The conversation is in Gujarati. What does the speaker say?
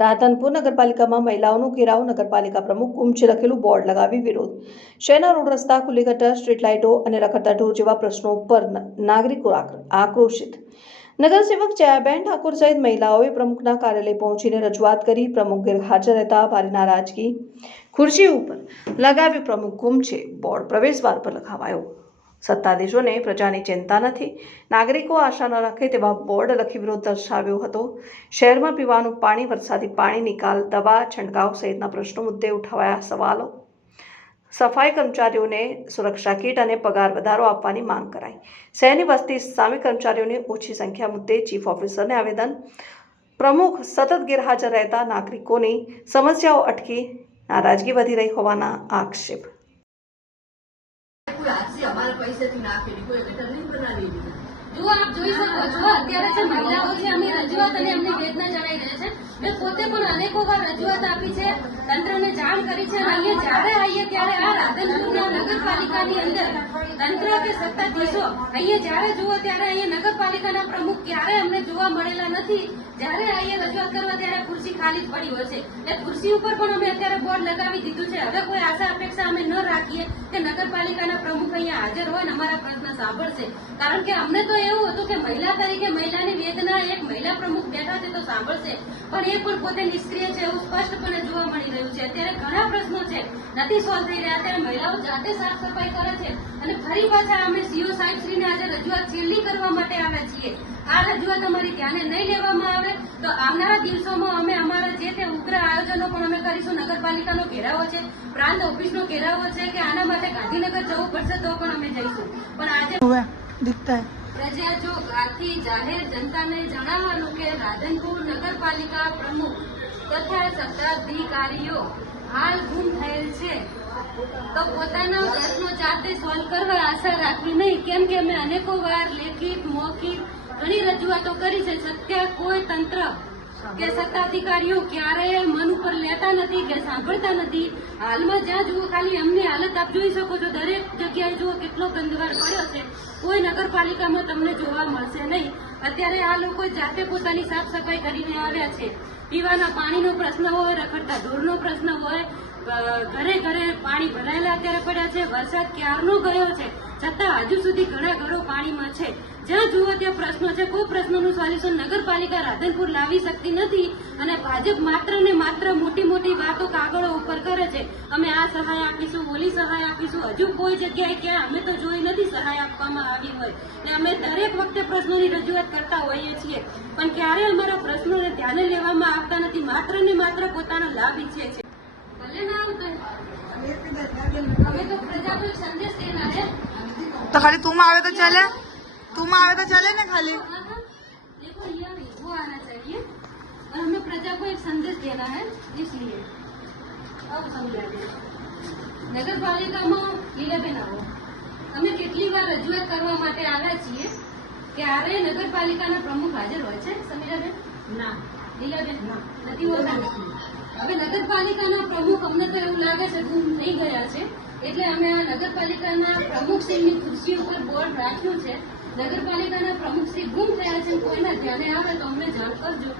રાધનપુર નગરપાલિકામાં મહિલાઓનો ઘેરાવ, નગરપાલિકા પ્રમુખ ગુમ છે લખેલું બોર્ડ લગાવી વિરોધ. શહેરના રોડ રસ્તા, ખુલ્લી ગટર, સ્ટ્રીટ લાઇટો અને રખડતા ઢોર જેવા પ્રશ્નો પર નાગરિકો આક્રોશિત. નગરસેવક જયાબેન ઠાકોર સહિત મહિલાઓએ પ્રમુખના કાર્યાલય પહોંચીને રજૂઆત કરી. પ્રમુખ ગેરહાજર રહેતા ભારે નારાજગી. ખુરશી ઉપર લગાવ્યું પ્રમુખ ગુમ છે બોર્ડ પ્રવેશદ્વાર પર લખાવાયો. સત્તાધીશોને પ્રજાની ચિંતા નથી, નાગરિકો આશા ન રાખે તેવા બોર્ડ લખી વિરોધ દર્શાવ્યો હતો. શહેરમાં પીવાનું પાણી, વરસાદી પાણી નિકાલ, દવા છંટકાવ સહિતના પ્રશ્નો મુદ્દે ઉઠાવાયા સવાલો. સફાઈ કર્મચારીઓને સુરક્ષા કીટ અને પગાર વધારો આપવાની માંગ કરાઈ. શહેરની વસ્તી સામે કર્મચારીઓની ઓછી સંખ્યા મુદ્દે ચીફ ઓફિસરને આવેદન. પ્રમુખ સતત ગેરહાજર રહેતા નાગરિકોની સમસ્યાઓ અટકી નારાજગી વધી રહી હોવાના આક્ષેપ. જો આપ જોઈ શકો છો, અત્યારે જે મહિલાઓ છે એમની રજૂઆત અને એમની વેદના જણાઈ રહે છે. મેં પોતે પણ અનેકો વાર રજૂઆત આપી છે, તંત્રને જાણ કરી છે. અહીંયા જયારે આવીએ ત્યારે આ રાધનપુરના નગરપાલિકાની અંદર તંત્ર કે સત્તાધીશો અહીંયા જયારે જુઓ ત્યારે અહીંયા નગરપાલિકાના પ્રમુખ ક્યારે અમને જોવા મળેલા નથી. જયારે અહીંયા રજૂઆત કરવા ત્યારે ખુરશી ખાલી જ પડી હોય છે. એ ખુરશી ઉપર પણ અમે અત્યારે બોર્ડ લગાવી દીધું છે. હવે કોઈ આશા અપેક્ષા અમે ન રાખીએ કે નગરપાલિકાના પ્રમુખ અહીંયા હાજર હોય ને અમારા પ્રશ્ન સાંભળશે. કારણ કે અમને તો એવું હતું કે મહિલા તરીકે મહિલાની વેદના એક મહિલા પ્રમુખ બેઠા છે તો સાંભળશે, પણ એ પણ પોતે નિષ્ક્રિય છે એવું સ્પષ્ટપણે જોવા મળી રહ્યું છે. અત્યારે ઘણા પ્રશ્નો છે, નથી સોલ્વ થઈ રહ્યા. અત્યારે મહિલાઓ જાતે સાફ સફાઈ કરે છે અને ફરી પાછા અમે સીઓ સાહેબશ્રીને આજે રજૂઆત છેલ્લી કરવા માટે આવ્યા છીએ. આ રજૂઆત અમારી ધ્યાને નહીં લેવામાં આવે તો આવનારા દિવસોમાં અમે અમારા જે તે ઉગ્ર આયોજનો પણ અમે કરીશું. નગરપાલિકાનો ઘેરાવો છે, પ્રાંત ઓફિસનો ઘેરાવો છે કે આના માટે ગાંધીનગર જવું પડશે તો પણ અમે જઈશું. પણ આજે પ્રજા જો આથી જાહેર જનતાને જણાવવાનું કે રાધનપુર નગરપાલિકા પ્રમુખ તથા સત્તાધિકારીઓ હાલ ગુમ થયેલ છે તો પોતાના પ્રશ્નો જાતે સોલ્વ કરવા આશા રાખવી નહીં. કેમ કે અમે અનેકો વાર લેખિત, મૌખિક ઘણી રજૂઆતો કરી છે. સત્ય કોઈ તંત્ર કે સત્તાધિકારીઓ ક્યારેય મન ઉપર લેતા નથી કે સાંભળતા નથી. હાલમાં જ્યાં જુઓ ખાલી અમની હાલત આપ જોઈ શકો છો, દરેક જગ્યાએ જુઓ કેટલો ગંદવાડ પડ્યો છે. કોઈ નગરપાલિકામાં તમને જોવા મળશે નહીં. અત્યારે આ લોકો જાતે પોતાની સાફ સફાઈ કરીને આવ્યા છે. પીવાના પાણીનો પ્રશ્ન હોય, રખડતા ઢોરનો પ્રશ્ન હોય, ઘરે ઘરે પાણી ભરાયેલા અત્યારે પડ્યા છે. વરસાદ ક્યારનો ગયો છે છતાં હજુ સુધી ઘણા ઘરો પાણીમાં છે. જ્યાં જુઓ ત્યાં પ્રશ્નો છે. કોઈ પ્રશ્નોનું સોલ્યુશન નગરપાલિકા રાધનપુર લાવી શકતી નથી અને ભાજપ માત્ર ને માત્ર મોટી મોટી વાતો કાગળો ઉપર કરે છે. અમે આ સહાય આપીશું, ઓલી સહાય આપીશું. હજુ કોઈ જગ્યાએ ક્યાં અમે તો જોઈ નથી સહાય આપવામાં આવી હોય. ને અમે દરેક વખતે પ્રશ્નોની રજૂઆત કરતા હોઈએ છીએ, પણ ક્યારે અમારા પ્રશ્નોને ધ્યાને લેવામાં આવતા નથી. માત્ર ને માત્ર પોતાનો લાભ ઈચ્છે છે. ભલે ના આવતો અમે તો પ્રજા को संदेश देना है तो खाली तुम आवे तो चले, तुम आवे तो चले ना खाली. देखो ये वो आना चाहिए और हमें प्रजा को एक संदेश देना है, इसलिए अब समझा दे. નગરપાલિકામાં લીલાબેન આવો. અમે કેટલી વાર રજૂઆત કરવા માટે આવ્યા છીએ. ક્યારે નગરપાલિકાના પ્રમુખ હાજર હોય છે સમીરાબેન? ના. લીલાબેન ના નથી હોતા. હવે નગરપાલિકાના પ્રમુખ અમને તો એવું લાગે છે ગુમ થઈ ગયા છે, એટલે અમે આ નગરપાલિકાના પ્રમુખશ્રીની ખુરશી ઉપર બોર્ડ રાખ્યું છે. નગરપાલિકાના પ્રમુખશ્રી ગુમ થયા છે, કોઈના ધ્યાને આવે તો અમને જાણ કરજો.